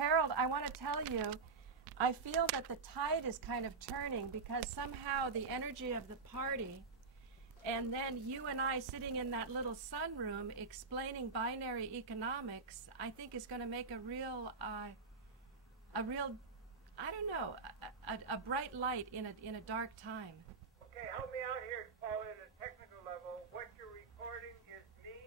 Harold, I want to tell you, I feel that the tide is kind of turning because somehow the energy of the party, and then you and I sitting in that little sunroom explaining binary economics, I think is going to make a real, I don't know, a bright light in a dark time. Okay, help me out here, Paula, at a technical level. What you're recording is me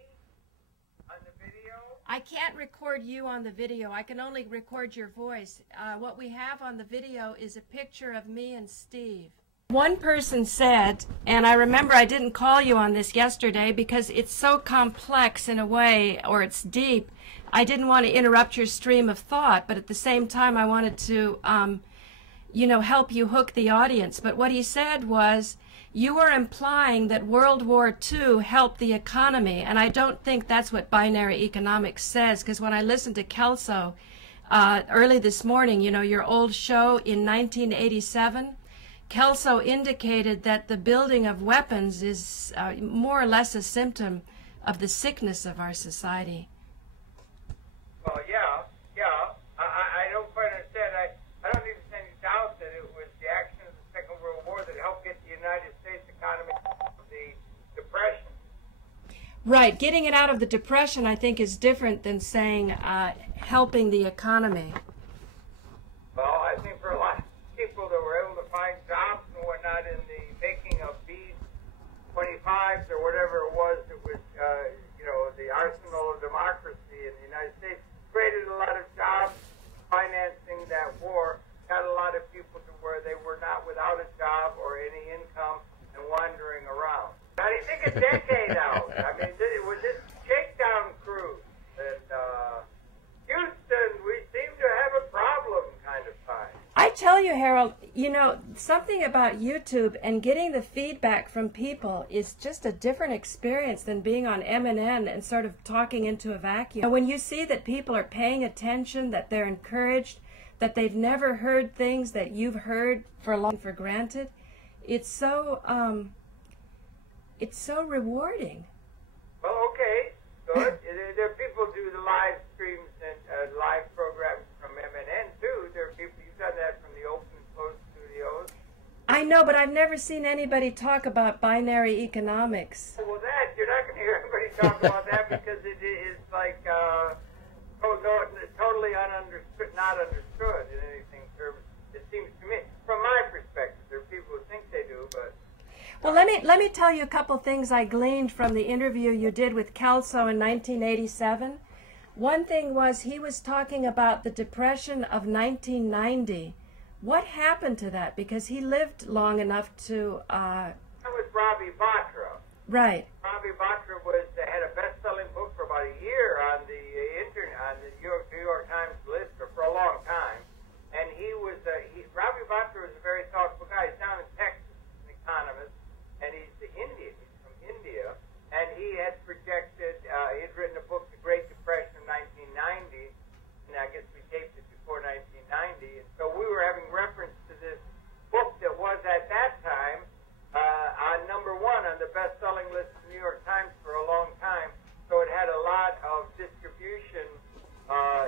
on the video? I can't record you on the video. I can only record your voice. What we have on the video is a picture of me and Steve. One person said, and I remember I didn't call you on this yesterday because it's so complex in a way, or it's deep, I didn't want to interrupt your stream of thought, but at the same time I wanted to, you know, help you hook the audience. But what he said was, you were implying that World War II helped the economy, and I don't think that's what binary economics says, because when I listened to Kelso early this morning, you know, your old show in 1987, Kelso indicated that the building of weapons is more or less a symptom of the sickness of our society. Well, yeah. I don't quite understand. I don't think there's any doubt that it was the action of the Second World War that helped get the United States economy out of the Depression. Right. Getting it out of the Depression, I think, is different than saying helping the economy. Well, I think for a lot of people that were able to find jobs and whatnot in the making of B-25s or whatever it was, you know, the arsenal of democracy in the United States, created a lot of jobs, financing that war, got a lot of people to where they were not without a job or any income and wandering around. Now, do you think a decade out? I mean, with this shakedown cruise and Houston, we seem to have a problem kind of time. I tell you, Harold, you know, something about YouTube and getting the feedback from people is just a different experience than being on MNN and sort of talking into a vacuum. When you see that people are paying attention, that they're encouraged, that they've never heard things that you've heard for long for granted, it's so rewarding. Well, okay, good. There are people who do the live streams and live programs from MNN too. There are people, you've done that from the open and closed studios. I know, but I've never seen anybody talk about binary economics. Well, you're not going to hear anybody talk about that because it is like totally not understood in anything terms. It seems to me, from my perspective, there are people who think they do, but. Well, let me tell you a couple things I gleaned from the interview you did with Kelso in 1987. One thing was he was talking about the Depression of 1990. What happened to that? Because he lived long enough to... That was Ravi Batra. Right. Ravi Batra had a best-selling book for about a year on the internet, on the New York Times list for a long time. And Ravi Batra was a very thoughtful guy. He's down in Texas, an economist. And he's from India, and he had projected, he had written a book, The Great Depression of 1990, and I guess we taped it before 1990, and so we were having reference to this book that was at that time on #1 on the best-selling list of the New York Times for a long time, so it had a lot of distribution,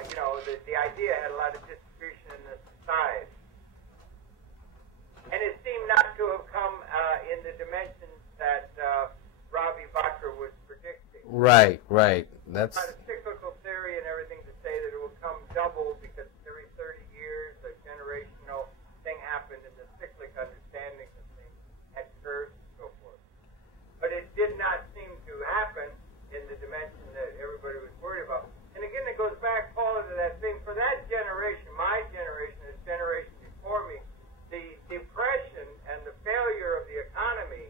you know, the idea had a lot of distribution in the society. And it seemed not to have come in the dimensions that Ravi Batra was predicting. Right. That's not a cyclical theory and everything to say that it will come double because every 30 years a generational thing happened in the cyclic understanding of things at curves and so forth. But it did not seem to happen in the dimension that everybody was worried about. And again, it goes back, Paula, to that thing. For that generation, my generation, this generation before me, the depression and the failure of the economy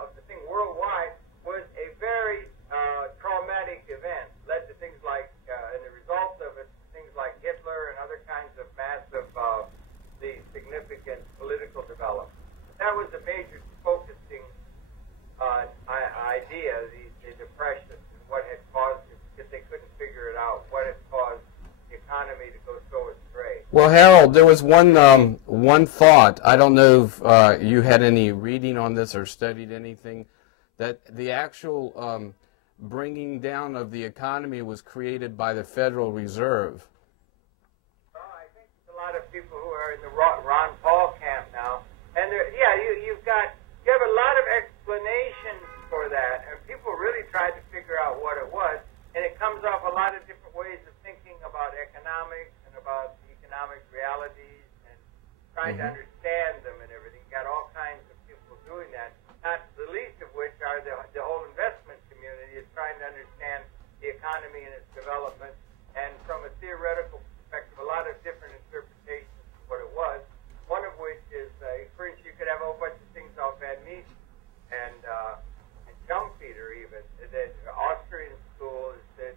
of the thing worldwide was a very traumatic event. Led to things like, and the result of it, things like Hitler and other kinds of massive, the significant political development. That was a major focusing idea, the depression, and what had caused it, because they couldn't figure it out, what had caused the economy to go so astray. Well, Harold, there was one thought. I don't know if you had any reading on this or studied anything, that the actual bringing down of the economy was created by the Federal Reserve. are in the Ron Paul camp now. And you have a lot of explanations for that, and people really tried to figure out what it was, and it comes off a lot of different ways of thinking about economics and about economic realities and trying to understand them and everything. You got all kinds of people doing that, not the least of which are the whole investment community is trying to understand the economy and its development, and from a theoretical perspective, a lot of different interpretations of what it was, one of which is, for instance, you could have a whole bunch of things off Van Meat and Schumpeter even. The Austrian school is that,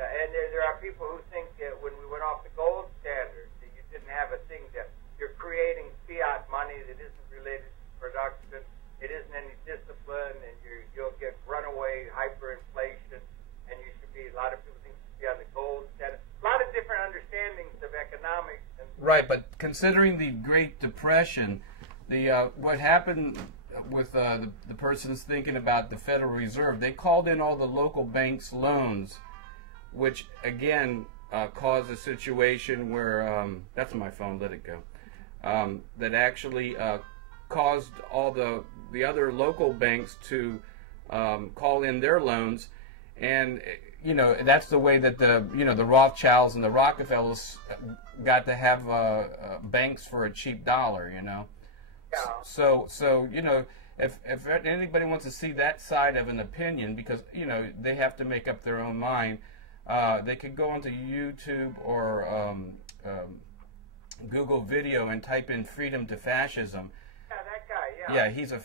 and there are people who think that when we went off the gold standard, that you didn't have a thing that you're creating fiat money that isn't related to production, it isn't any discipline, and you'll get runaway hyperinflation, and you should be, a lot of people think you should be on the gold standard. A lot of different understandings of economics. Right, but considering the Great Depression, what happened with the persons thinking about the Federal Reserve, they called in all the local banks' loans, which again caused a situation where that's my phone. Let it go. That actually caused all the other local banks to call in their loans, and that's the way that the Rothschilds and the Rockefellers got to have banks for a cheap dollar. Yeah. So if anybody wants to see that side of an opinion, because they have to make up their own mind, they could go onto YouTube or Google video and type in "freedom to fascism." Yeah, that guy. Yeah, he's a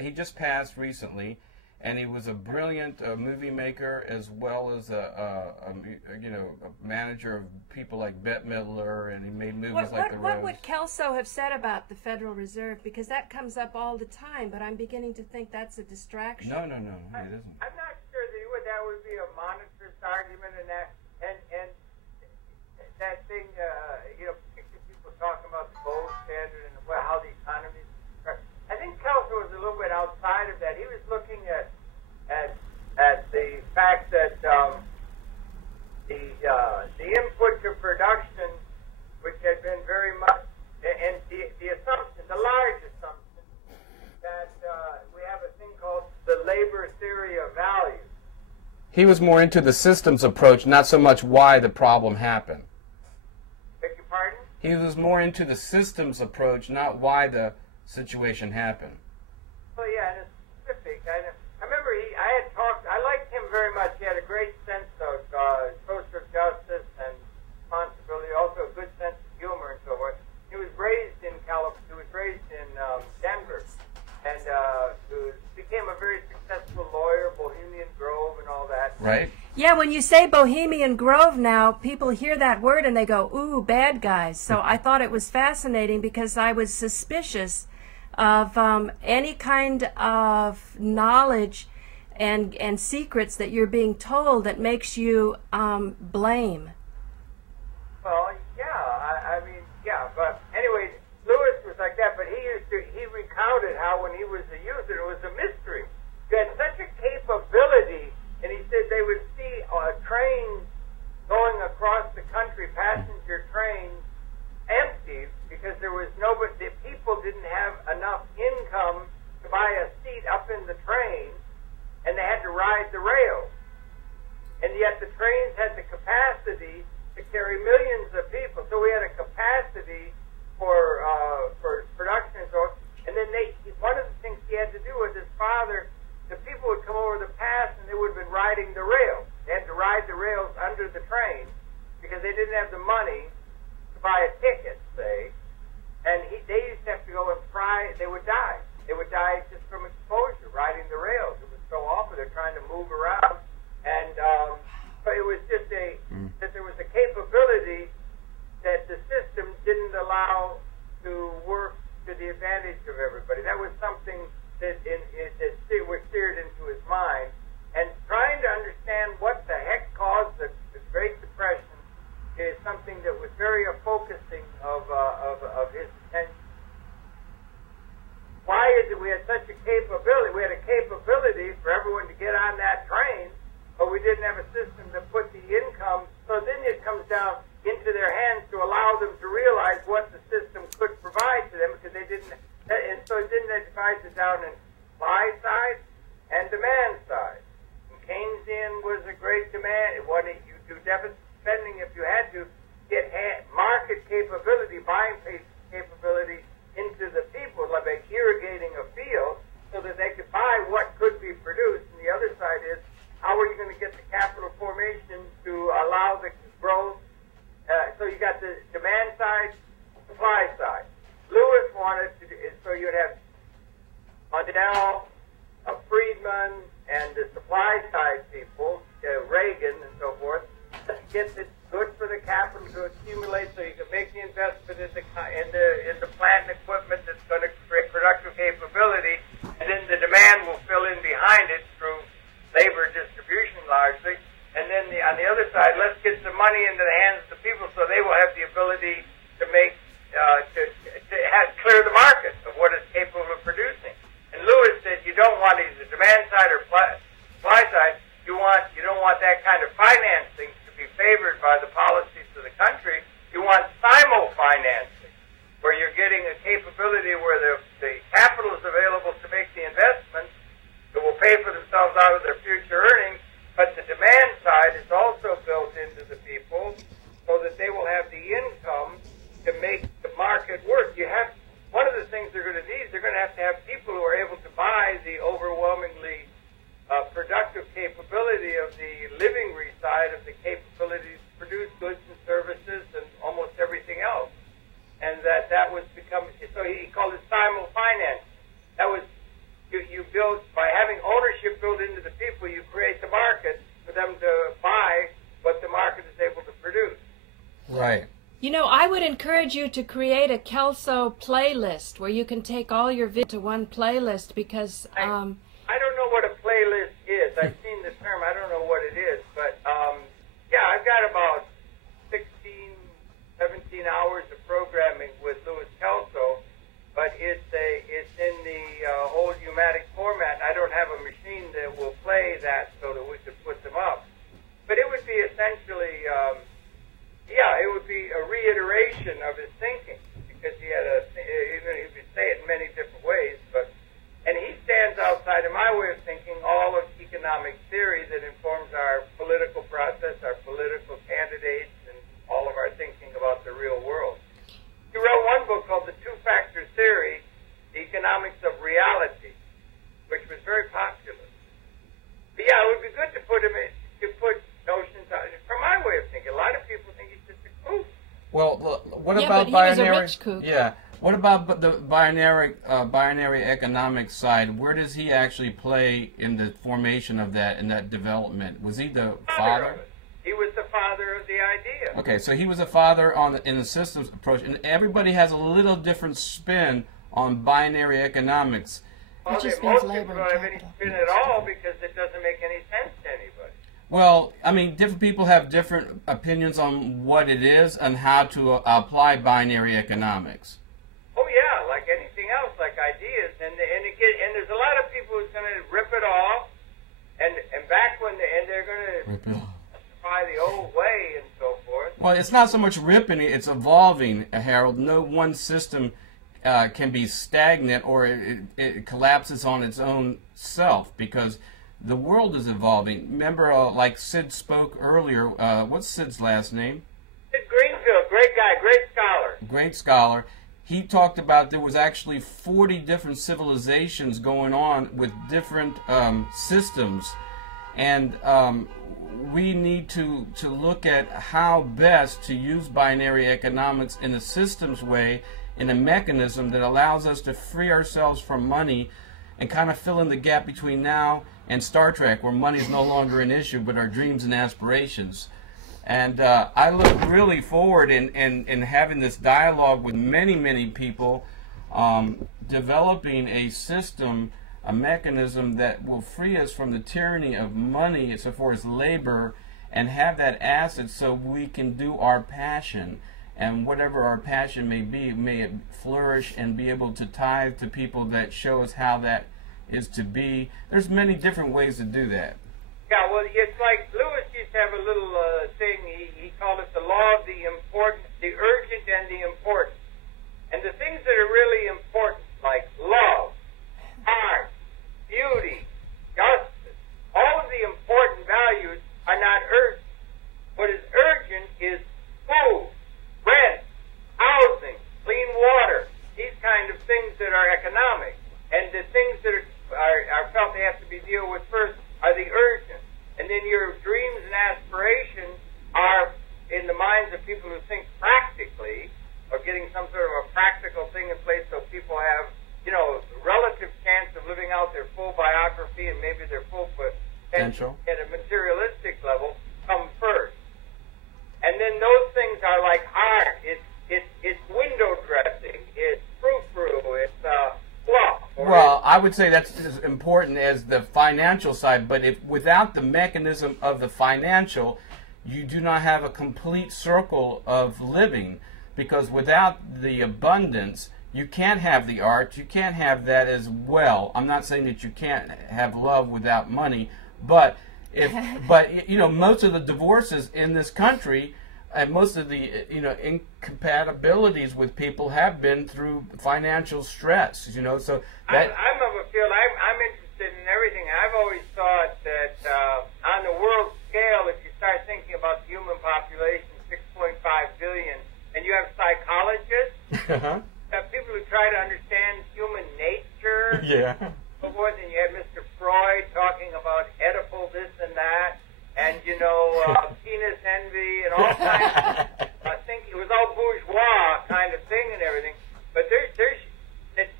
he just passed recently, and he was a brilliant movie maker as well as a manager of people like Bette Midler, and he made movies like The Rose. What would Kelso have said about the Federal Reserve? Because that comes up all the time, but I'm beginning to think that's a distraction. No, it isn't. I'm not sure that would be a monetarist argument, and that thing, particularly people talking about the gold standard and how the economy. I think Kelso was a little bit outside of that. He was looking at the fact that the input to production, which had been very much, and the assumption, the large assumption, that we have a thing called the labor theory of value. He was more into the systems approach, not so much why the problem happened. Beg your pardon? He was more into the systems approach, not why the situation happened. Well, yeah, and it's specific. I remember I liked him very much. He had a great sense of social justice and responsibility, also a good sense of humor and so forth. He was raised in Denver, and became a very successful lawyer, Bohemian Grove and all that. Right? Yeah, when you say Bohemian Grove now, people hear that word and they go, ooh, bad guys. So I thought it was fascinating because I was suspicious of any kind of knowledge and secrets that you're being told that makes you blame. Well, yeah, but anyway, Lewis was like that, but he recounted how when he was a youth, it was a mystery. You had such a capability, and he said they would see trains going across the country, passenger trains, empty, because there was nobody, the people didn't have enough income to buy a seat up in the train, and they had to ride the rails. And yet the trains had the capacity to carry millions of people. So we had a capacity for production and so on. And then one of the things he had to do with his father, the people would come over the pass and they would have been riding the rails. They had to ride the rails under the train because they didn't have the money to buy a ticket, say. And they used to have to go and fry. They would die. They would die just from exposure riding the rails. It was so awful. They're trying to move around. And but it was just that there was a capability that the system didn't allow to work to the advantage of everybody. That was something that was seared into his mind. And trying to understand what the heck caused the Great Depression is something that was very focusing of his attention. Why is it we had such a capability? We had a capability for everyone to get on that train, but we didn't have a system to put the income. So then it comes down into their hands to allow them to realize what the had to get market capability, buying capability into the people, like irrigating a field, so that they could buy what could be produced. And the other side is, how are you going to get the capital formation to allow the growth? So you got the demand side, supply side. Lewis wanted to, so you'd have Mondale, Friedman, and the supply side people, Reagan and so forth, get it good for the capital to accumulate so you can make the investment in the plant and equipment that's going to create productive capability, and then the demand will fill in behind it through labor distribution largely. And then on the other side, let's get some money into the hands of the people so they will have the ability to make clear the market of what it's capable of producing. And Lewis said you don't want either demand side or supply side. You don't want that kind of financing to be favored by the policies of the country. You want simul-financing, where you're getting a capability where the capital is available to make the investments that will pay for themselves out of their future earnings, but the demand side is also built into the people so that they will have the income to make the market work. One of the things they're going to need, they're going to have people who are able to buy the overwhelmingly productive capability of the living side of the capability to produce goods and services and almost everything else. And that was become, so he called it simul-finance. That was, you build, by having ownership built into the people, you create the market for them to buy what the market is able to produce. Right. You know, I would encourage you to create a Kelso playlist where you can take all your videos to one playlist, because I don't know what a playlist is. I've seen the term. I don't know what it is. But, yeah, I've got about 16, 17 hours of programming with Louis Kelso, but it's in the old U-matic format. I don't have a machine that will play that so that we could put them up. But it would be essentially, it would be a reiteration of his thinking, because he had he could say it in many different ways, and he stands outside of my way of thinking all of economic theory that informs our political process, our political candidates, and all of our thinking about the real world. He wrote one book called The Two-Factor Theory, The Economics of Reality, which was very popular. But yeah, it would be good to put notions out. From my way of thinking, a lot of people think he's just a kook. Well, what but about he binary? was a rich kook. Yeah. What about the binary economic side? Where does he actually play in the formation of that, in that development? Was he the father? He was the father of the idea. Okay, so he was a father in the systems approach, and everybody has a little different spin on binary economics. Well, Which just most means labor people don't have and any capital. spin at all because it doesn't make any sense to anybody. Well, I mean, different people have different opinions on what it is and how to apply binary economics. Oh yeah, like anything else, like ideas, and there's a lot of people who's going to rip it off, and back when they're going to try the old way and so forth. Well, it's not so much ripping it; it's evolving, Harold. No one system can be stagnant, or it collapses on its own self, because the world is evolving. Remember, like Sid spoke earlier, what's Sid's last name? Sid Greenfield, great guy, great scholar. Great scholar. He talked about there was actually 40 different civilizations going on with different systems. And we need to look at how best to use binary economics in a systems way, in a mechanism that allows us to free ourselves from money and kind of fill in the gap between now and Star Trek, where money is no longer an issue, but our dreams and aspirations. And I look really forward in having this dialogue with many, many people, developing a system, a mechanism that will free us from the tyranny of money so far as labor, and have that asset so we can do our passion. And whatever our passion may be, may it flourish and be able to tithe to people that show us how that is to be. There's many different ways to do that. Yeah, well, it's like Lewis used to have a little thing, he called it the law of the important, the urgent and the important. And the things that are really important, like love, art, beauty, justice, all of the important values are not urgent. What is urgent is food, rent, housing, clean water, these kind of things that are economic. And the things that are felt they have to be dealt with first are the urgent. And then your dreams and aspirations are in the minds of people who think practically, or getting some sort of a practical thing in place so people have, relative chance of living out their full biography and maybe their full potential at a materialistic level come first. And then those things are like art. It's window dressing. It's frou-frou. It's fluff. Well, I would say that's as important as the financial side, but if without the mechanism of the financial, you do not have a complete circle of living, because without the abundance, you can't have the art, you can't have that as well. I'm not saying that you can't have love without money, but most of the divorces in this country and most of the incompatibilities with people have been through financial stress. So that I'm of a field. I'm interested in everything. I've always thought that on the world scale, if you start thinking about the human population, 6.5 billion, and you have psychologists, people who try to understand human nature, so forth, and you had Mr. Freud talking about Oedipal this and that, and penis envy and all kinds of, I think it was all bourgeois kind of thing and everything. But there's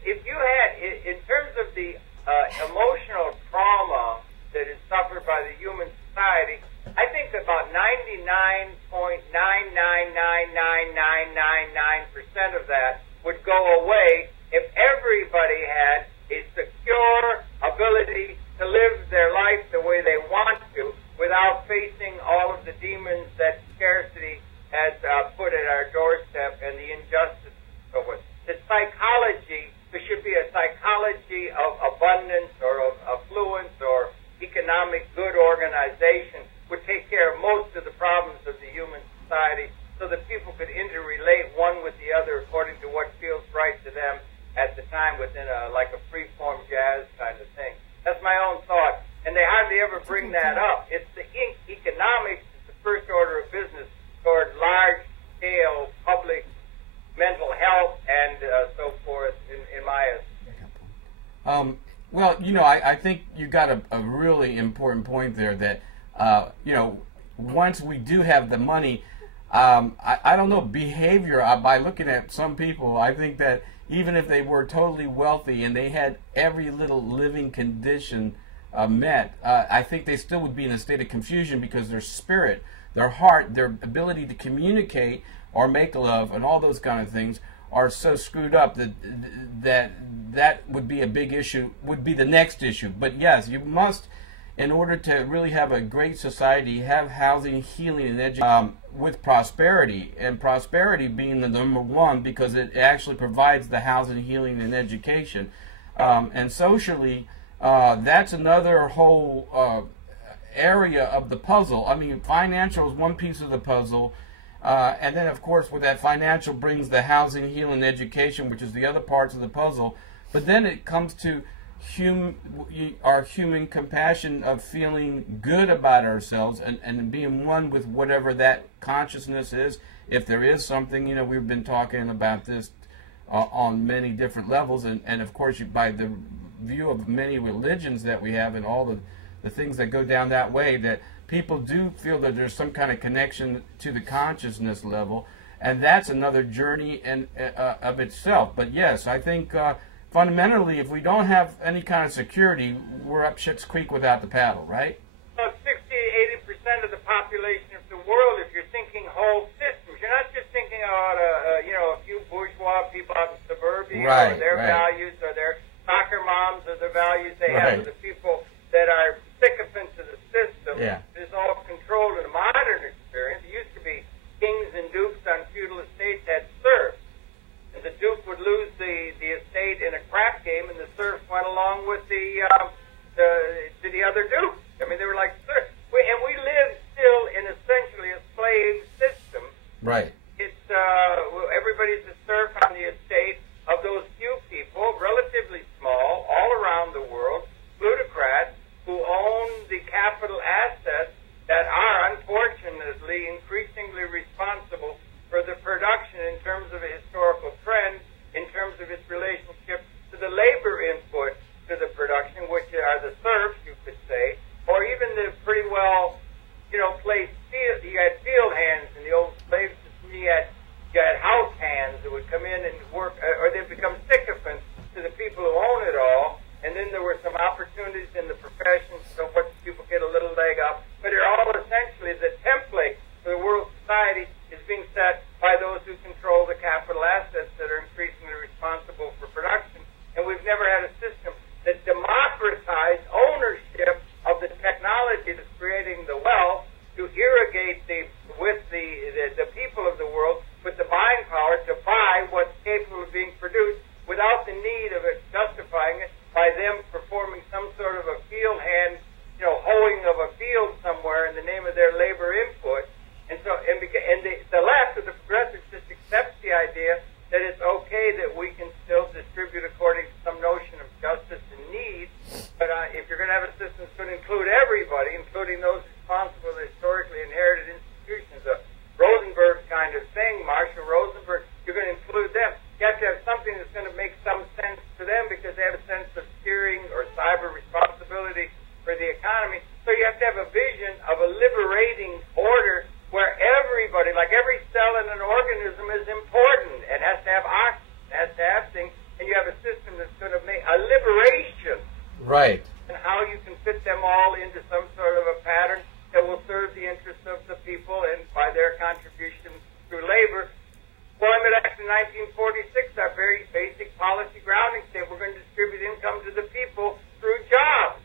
if you had, in terms of the emotional trauma that is suffered by the human society, I think about 99.9999999% of that would go away if everybody had a secure ability to live their life the way they want to without facing all of the demons that scarcity has put at our doorstep and the injustice and so forth. The psychology, there should be a psychology of abundance or of affluence or economic good organization would take care of most of the problems of the human society so that people could interrelate one with the other according to what feels right to them at the time within like a free-form jazz kind of thing. That's my own thought. And they hardly ever bring that up. It's the economics is the first order of business toward large-scale public mental health and so forth, in my estimation. I think you got a really important point there that, once we do have the money, I don't know, behavior, by looking at some people, I think that even if they were totally wealthy and they had every little living condition met, I think they still would be in a state of confusion because their spirit, their heart, their ability to communicate or make love and all those kind of things are so screwed up that would be a big issue, would be the next issue. But yes, you must, in order to really have a great society, have housing, healing, and education with prosperity, and prosperity being the number one because it actually provides the housing, healing, and education. And socially, that's another whole area of the puzzle. I mean, financial is one piece of the puzzle, and then, of course, with that financial brings the housing, healing, education, which is the other parts of the puzzle. But then it comes to our human compassion of feeling good about ourselves and being one with whatever that consciousness is. If there is something, we've been talking about this on many different levels, and of course, by the view of many religions that we have and all the things that go down that way, that people do feel that there's some kind of connection to the consciousness level, and that's another journey of itself. But yes, I think fundamentally, if we don't have any kind of security, we're up Schitt's Creek without the paddle, right? About 60 to 80% of the population of the world, if you're thinking whole systems, you're not just thinking about a few bourgeois people out in suburbia or their values or their soccer moms or the values they have, or the people that are sycophants of the system. It's all controlled in a modern experience. It used to be kings and dukes on feudal estates had serfs. And the duke would lose the estate in a crap game, and the serfs went along with the other duke. I mean, they were like serfs. And we live still in essentially a slave system. Right. It's everybody's a serf on the estate of those few people, relatively small, all around the world, plutocrats who own the capital assets that are unfortunately increasingly responsible organism is important and has to have oxygen, has to have things, and you have a system that's going to make a liberation. Right. And how you can fit them all into some sort of a pattern that will serve the interests of the people and by their contribution through labor. Employment Act of 1946, our very basic policy grounding said we're going to distribute income to the people through jobs.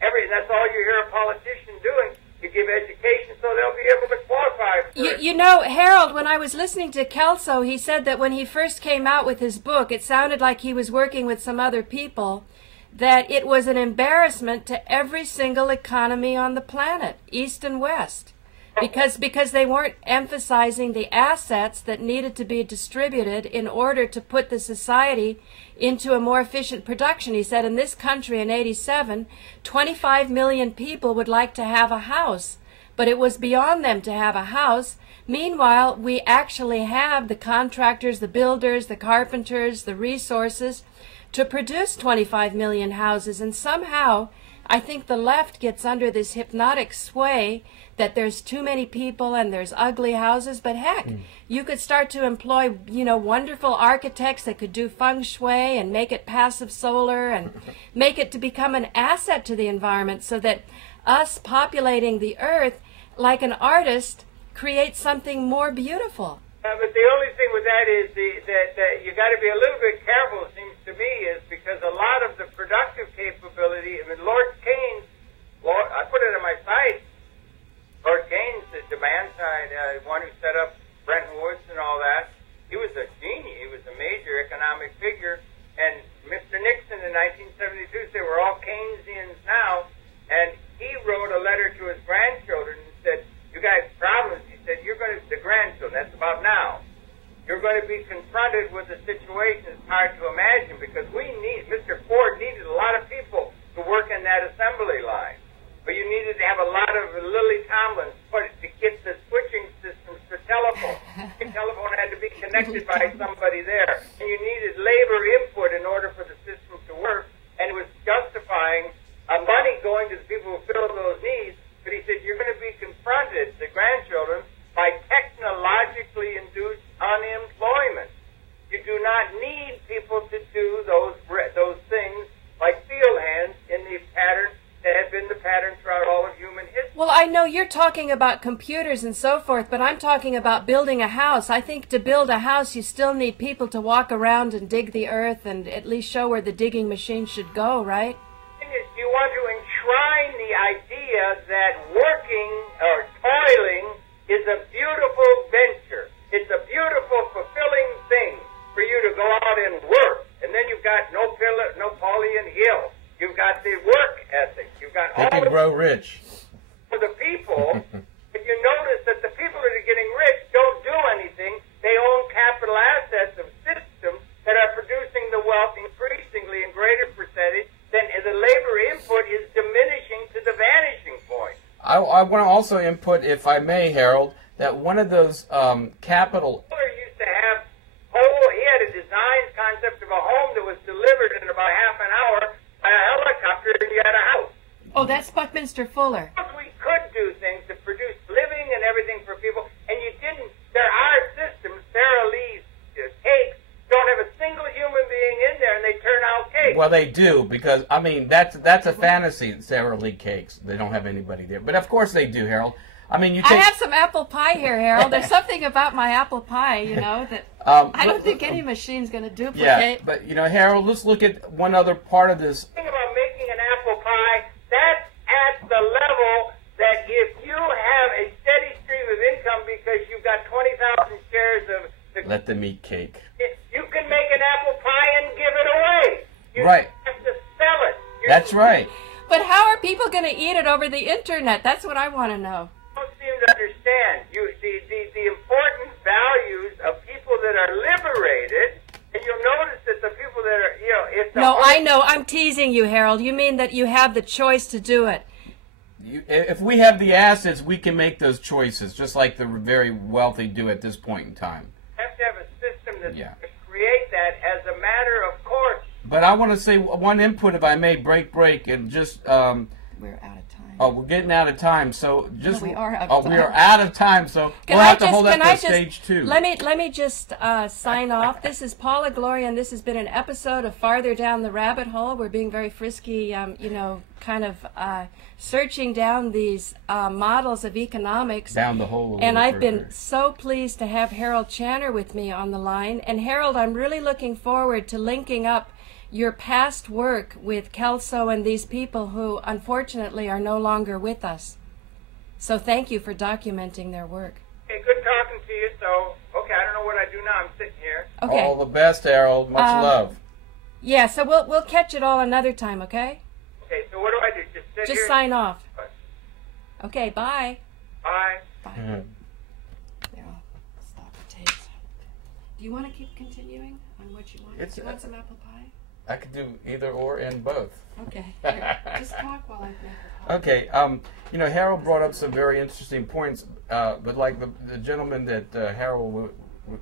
That's all you hear a politician doing. You give education so they'll be able to qualify for it. You know, Harold, when I was listening to Kelso, he said that when he first came out with his book, it sounded like he was working with some other people, that it was an embarrassment to every single economy on the planet, East and West, because they weren't emphasizing the assets that needed to be distributed in order to put the society into a more efficient production. He said in this country in '87, 25 million people would like to have a house, but it was beyond them to have a house. Meanwhile, we actually have the contractors, the builders, the carpenters, the resources to produce 25 million houses. And somehow, I think the left gets under this hypnotic sway that there's too many people and there's ugly houses. But heck, you could start to employ, you know, wonderful architects that could do feng shui and make it passive solar and make it to become an asset to the environment, so that us populating the earth like an artist creates something more beautiful. But the only thing with that is that you got to be a little bit careful, it seems to me, is because a lot of the productive capability, I mean, Lord Keynes, I put it on my site, Lord Keynes, the demand side, one who set up Bretton Woods and all that, he was a genius, he was a major economic figure, and Mr. Nixon in 1972 said, we're all Keynesians now, and he wrote a letter to his grandchildren and said, you guys problems, he said, you're going to, the grandchildren, that's about now, you're going to be confronted with a situation that's hard to imagine, because Mr. Ford needed a lot of people to work in that assembly line. But you needed to have a lot of Lily Tomlins to get the switching systems for telephone. The telephone had to be connected by somebody there. And you needed labor input in order for the system to work. And it was justifying money going to the people who fill those needs. But he said, you're going to be confronted, the grandchildren, by technologically induced unemployment. You do not need people to do those things like field hands in the pattern that have been the pattern throughout all of human history. Well, I know you're talking about computers and so forth, but I'm talking about building a house. I think to build a house, you still need people to walk around and dig the earth and at least show where the digging machine should go, right? The thing is, you want to enshrine the idea that working or toiling is a beautiful venture. It's a beautiful, fulfilling thing for you to go out and work. And then you've got Napoleon Hill. You've got the work ethic. You've got all They can grow rich. For the people, but you notice that the people that are getting rich don't do anything. They own capital assets of systems that are producing the wealth increasingly in greater percentage. Then the labor input is diminishing to the vanishing point. I want to also input, if I may, Harold, that one of those capital... Used to have, he had a design concept of a home that was delivered in about half an hour by a helicopter, and you had a house. Oh, that's Buckminster Fuller. We could do things to produce living and everything for people, and you didn't. There are systems. Sara Lee's cakes don't have a single human being in there, and they turn out cakes. Well, they do, because, I mean, that's a fantasy, Sara Lee cakes. They don't have anybody there. But, of course, they do, Harold. I mean, you take... I have some apple pie here, Harold. There's something about my apple pie, you know, that I don't think any machine's going to duplicate. Yeah, but, you know, Harold, let's look at one other part of this. The thing about making an apple pie, that's at the level that if you have a steady stream of income because you've got 20,000 shares of... Let them eat cake. You can make an apple pie and give it away. You right. have to sell it. That's right. But how are people going to eat it over the internet? That's what I want to know. Don't seem to understand the important values of people that are liberated, and you'll notice that the people that are, you know, it's no, I know. I'm teasing you, Harold. You mean that you have the choice to do it. If we have the assets, we can make those choices, just like the very wealthy do at this point in time. You have to have a system that's going to create that as a matter of course. But I want to say one input, if I may, break, and just... We're out of time. Oh, we're getting out of time, so just we are out of time. we are out of time, so we'll have to hold up to stage 2. Let me just sign off. This is Paula Gloria, and this has been an episode of Farther Down the Rabbit Hole. We're being very frisky, kind of searching down these models of economics. Down the hole. And I've been so pleased to have Harold Channer with me on the line. And Harold, I'm really looking forward to linking up your past work with Kelso and these people who unfortunately are no longer with us. So thank you for documenting their work. Hey, good talking to you. So, okay, I don't know what I do now. I'm sitting here. Okay. All the best, Harold. Much love. Yeah, so we'll catch it all another time, okay? Okay, so what do I do? Just sit here? Just sign off. Okay, bye. Bye. Bye. There, I'll stop the tape. Do you want to keep continuing on what you want? Do you want some apple pie? I could do either or and both. Okay. Here, just talk while I make the pie. Okay. Harold brought up some very interesting points, but like the gentleman that Harold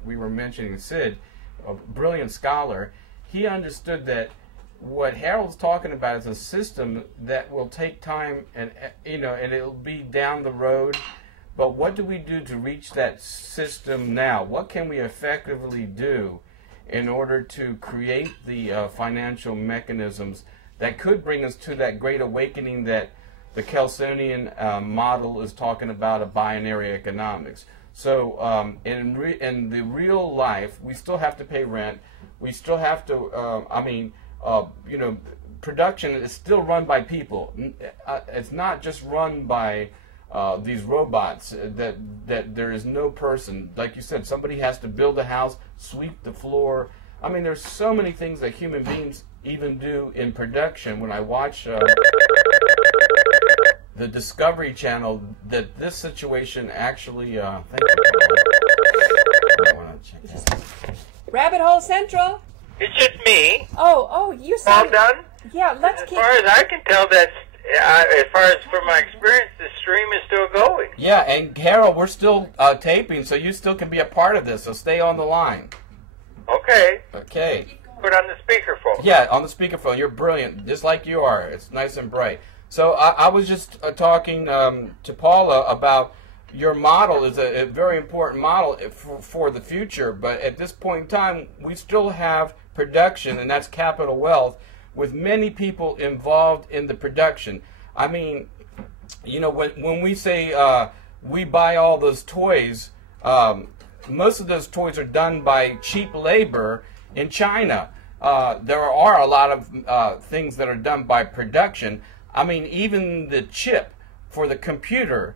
we were mentioning, Sid, a brilliant scholar, he understood that what Harold's talking about is a system that will take time and it'll be down the road. But what do we do to reach that system now? What can we effectively do in order to create the financial mechanisms that could bring us to that great awakening that the Kelsonian model is talking about, of binary economics? So in the real life, we still have to pay rent. We still have to, production is still run by people. It's not just run by these robots that there is no person. Like you said, somebody has to build a house, sweep the floor. I mean, there's so many things that human beings even do in production. When I watch the Discovery Channel, that this situation actually thank you. I want to check that. Rabbit Hole Central. It's just me. Oh, you said. All done? Yeah, let's As keep. far as I can tell, that's as far as from my experience, the stream is still going. Yeah, and Harold, we're still taping, so you still can be a part of this. So stay on the line. Okay. Okay. Put on the speakerphone. Yeah, on the speakerphone. You're brilliant, just like you are. It's nice and bright. So I was just talking to Paula about your model is a very important model for the future, but at this point in time, we still have production, and that's capital wealth, with many people involved in the production. I mean, when we say we buy all those toys, most of those toys are done by cheap labor in China. There are a lot of things that are done by production. I mean, even the chip for the computer,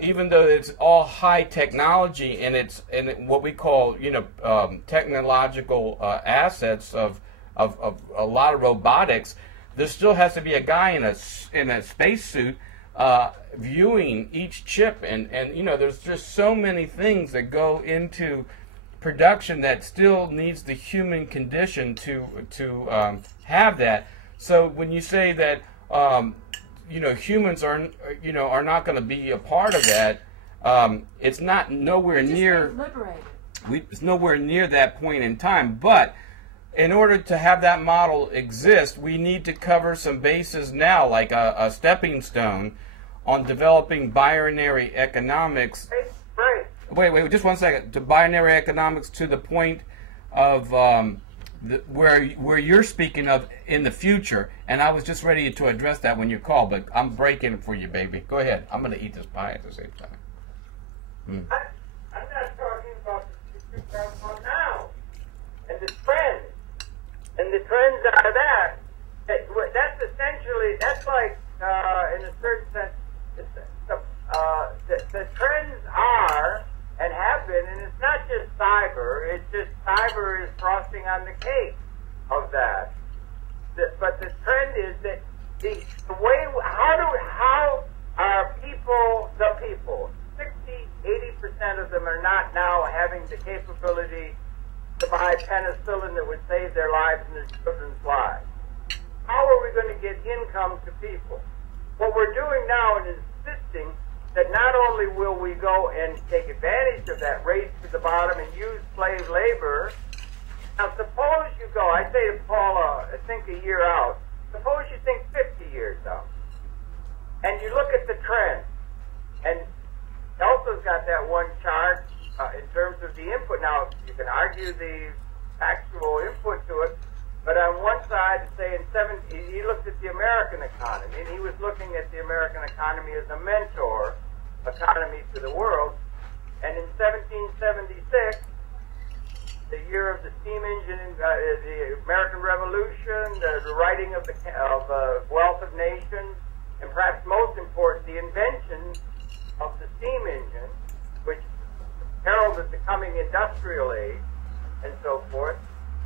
even though it's all high technology and it's what we call technological assets of a lot of robotics, there still has to be a guy in a spacesuit viewing each chip, and there's just so many things that go into production that still needs the human condition to have that. So when you say that humans are not going to be a part of that, it's not nowhere near Liberated. It's nowhere near that point in time. But in order to have that model exist, we need to cover some bases now, like a stepping stone on developing binary economics. Right. Wait, just 1 second. To binary economics to the point of where you're speaking of in the future, and I was just ready to address that when you called, but I'm breaking it for you, baby. Go ahead. I'm going to eat this pie at the same time. I'm not talking about the future, I'm talking about now, and the trends. And the trends are that's essentially, that's like, in a certain sense, the trends are and have been, and it's not just cyber, it's just cyber is frosting on the cake of that. But the trend is that the way, how are the people, 60-80% of them are not now having the capability to buy penicillin that would save their lives and their children's lives. How are we going to get income to people? What we're doing now is insisting that not only will we go and take advantage of that race to the bottom and use slave labor. Now suppose you go, I say to Paula, think a year out. Suppose you think 50 years out. And you look at the trend, and Kelso's got that one chart in terms of the input. Now, you can argue the actual input to it, but on one side, say he looked at the American economy, and he was looking at the American economy as a mentor economy to the world. And in 1776, the year of the steam engine, the American Revolution, the writing of Wealth of Nations, and perhaps most important, the invention of the steam engine, which heralded the coming industrial age, and so forth.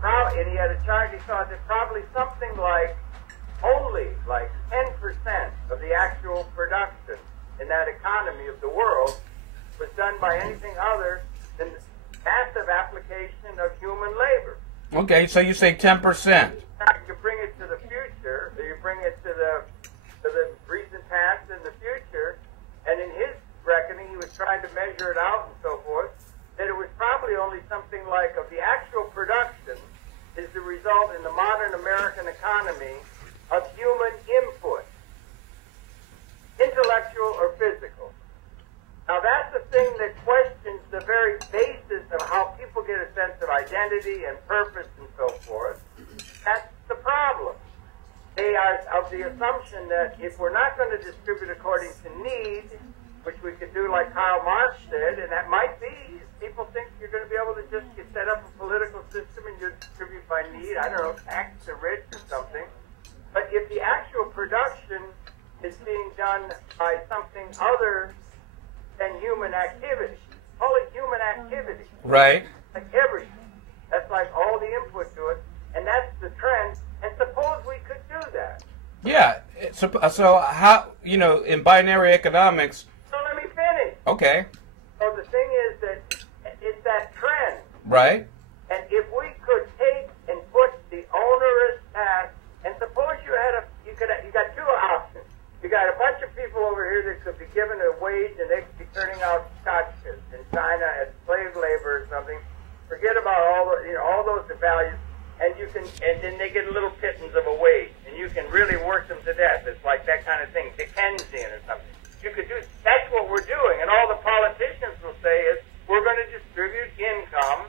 And he had a chart, he saw that probably something like only like 10% of the actual production in that economy of the world was done by anything other than the massive application of human labor. Okay, so you say 10%. You bring it to the future, or you bring it to the recent past and the future, and in his reckoning, he was trying to measure it out and so forth, that it was probably only something like of the actual production is the result in the modern American economy of human input, intellectual or physical. Now that's the thing that questions the very basis of how people get a sense of identity and purpose and so forth. That's the problem. They are of the assumption that if we're not going to distribute according to need, which we could do like Karl Marx did, and that might be, people think you're going to be able to just set up a political system and you distribute by need, I don't know, tax the rich or something. But if the actual production is being done by something other than human activity, call it human activity. Right. Like everything. That's like all the input to it, and that's the trend. And suppose we could do that. Yeah. So how, in binary economics. So let me finish. Okay. So the thing is that it's that trend. Right. And if we could take and put the onerous task, and suppose you got two options. You got a bunch of people over here that could be given a wage and they could be turning out scotches in China as slave labor or something. Forget about all those values, and then they get little pittance of a wage, and you can really work them to death. It's like that kind of thing, Dickensian or something. You could do. That's what we're doing, and all the politicians will say is we're going to distribute income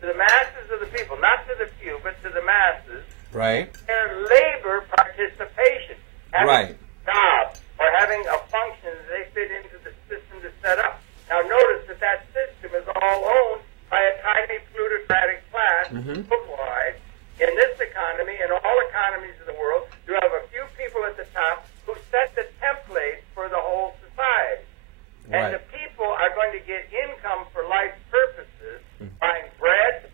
to the masses of the people, not to the few, but to the masses. Right. Their labor participation, having right. jobs or having a function that they fit into the system to set up. Now notice that system is all owned by a tiny plutocratic class worldwide. In this economy, in all economies of the world, you have a few people at the top who set the template for the whole society. Right. And the people are going to get income for life purposes, buying bread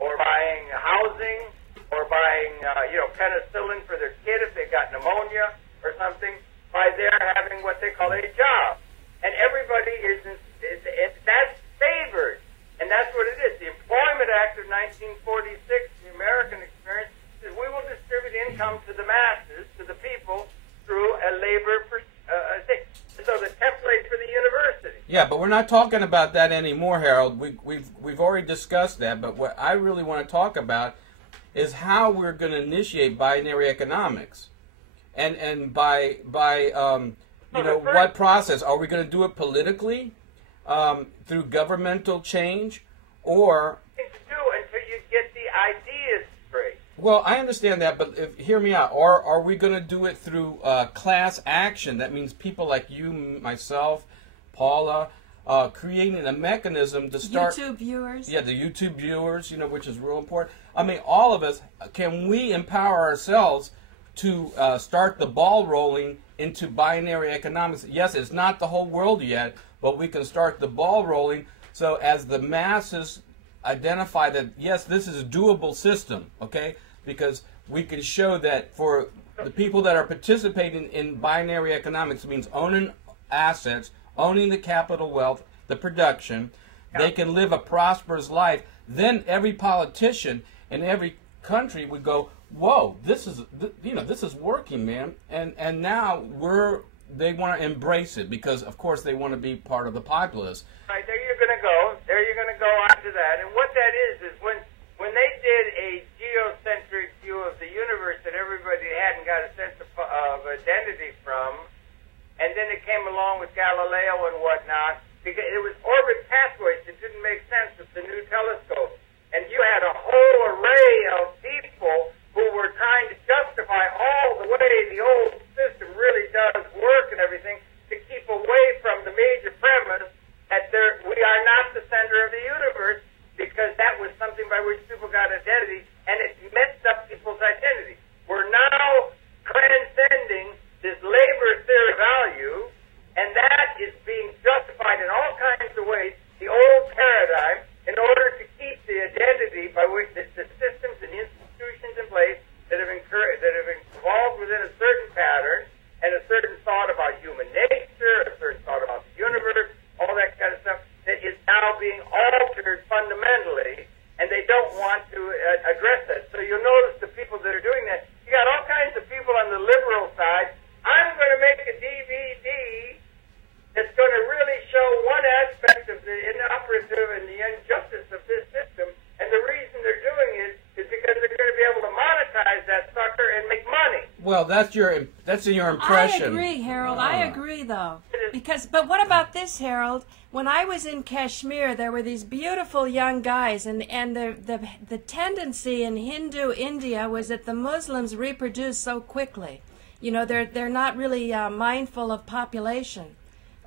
or buying housing or buying penicillin for their kid if they got pneumonia or something, by their having what they call a job. And everybody that's favored. And that's what it is. The Employment Act of 1946, the American experience, is we will distribute income to the masses, to the people, through a labor thing. So the template for the university. Yeah, but we're not talking about that anymore, Harold. We've already discussed that. But what I really want to talk about is how we're going to initiate binary economics, and by what process are we going to do it politically? Through governmental change, or To do until you get the ideas straight. well, I understand that, but hear me out. Or are we going to do it through class action? That means people like you, myself, Paula, creating a mechanism to start. YouTube viewers. Yeah, the YouTube viewers, which is real important. I mean, all of us. Can we empower ourselves to start the ball rolling into binary economics? Yes, it's not the whole world yet, but we can start the ball rolling. So as the masses identify that, yes, this is a doable system, okay? Because we can show that for the people that are participating in binary economics, it means owning assets, owning the capital wealth, the production, they can live a prosperous life. Then every politician in every country would go, whoa, this is working, man. And now they want to embrace it because, of course, they want to be part of the populace. Right, there you're going to go. There you're going to go on to that. And what that is when they did a geocentric view of the universe that everybody hadn't got a sense of identity from, Galileo and whatnot, because it was orbit pathways that didn't make sense with the new telescope. And you had a whole array of people who were trying to justify all the way the old system really does work and everything to keep away from the major premise that we are not the center of the universe, because that was something by which people got identity, and it messed up people's identity. We're now transcending this labor theory value, and that is being justified in all kinds of ways, the old paradigm, in order to keep the identity by which the systems and institutions in place that have evolved within a certain pattern and a certain thought about human nature, a certain thought about the universe, all that kind of stuff, that is now being altered fundamentally, and they don't want to address that. So you'll notice the people that are doing that, you got all kinds of people on the liberal side. I'm going to make a DVD that's going to really show one aspect of the inoperative and the injustice of this system, and the reason they're doing it is because they're going to be able to monetize that sucker and make money. Well, that's your impression. I agree, Harold. I agree, though. But what about this, Harold? When I was in Kashmir, there were these beautiful young guys, and the tendency in Hindu India was that the Muslims reproduce so quickly. You know, they're not really mindful of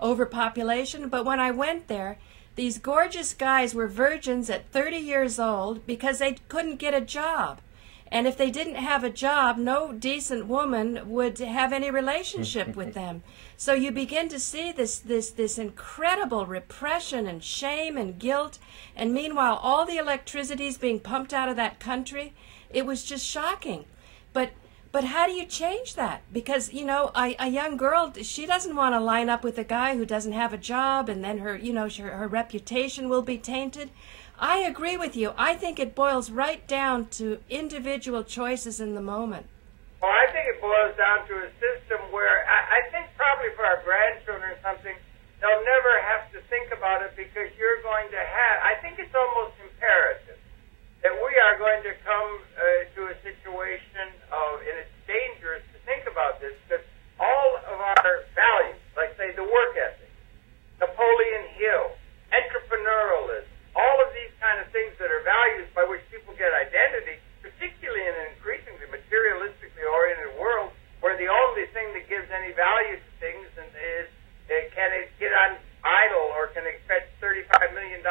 overpopulation. But when I went there, these gorgeous guys were virgins at 30 years old because they couldn't get a job. And if they didn't have a job, no decent woman would have any relationship with them. So you begin to see this incredible repression and shame and guilt. And meanwhile, all the electricity is being pumped out of that country. It was just shocking. But how do you change that? Because, you know, a young girl, she doesn't want to line up with a guy who doesn't have a job, and then her reputation will be tainted. I agree with you. I think it boils right down to individual choices in the moment. Well, I think it boils down to a system where I think probably for our grandchildren or something, they'll never have to think about it, because you're going to have, I think it's almost imperative that we are going to come to a situation of, and it's dangerous to think about this, because all of our values, like say the work ethic, Napoleon Hill, entrepreneurialism, all of these kind of things that are values by which people get identity, particularly in an increasingly materialistically oriented world, where the only thing that gives any value to things is can it get on idle, or can it fetch $35 million?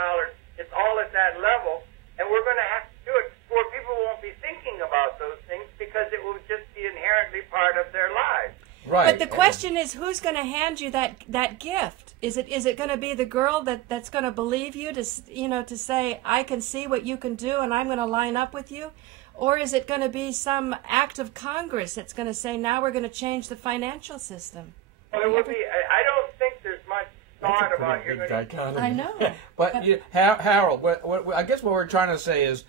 It's all at that level, and we're going to have to do it where people won't be thinking about those things, because it will just be inherently part of their lives. Right. But the question is, who's going to hand you that gift? Is it going to be the girl that's going to believe you, to say, I can see what you can do and I'm going to line up with you? Or is it going to be some act of Congress that's going to say, now we're going to change the financial system? Well, it would be. I don't think there's much thought about you're going to. I know. But Harold, I guess what we're trying to say is,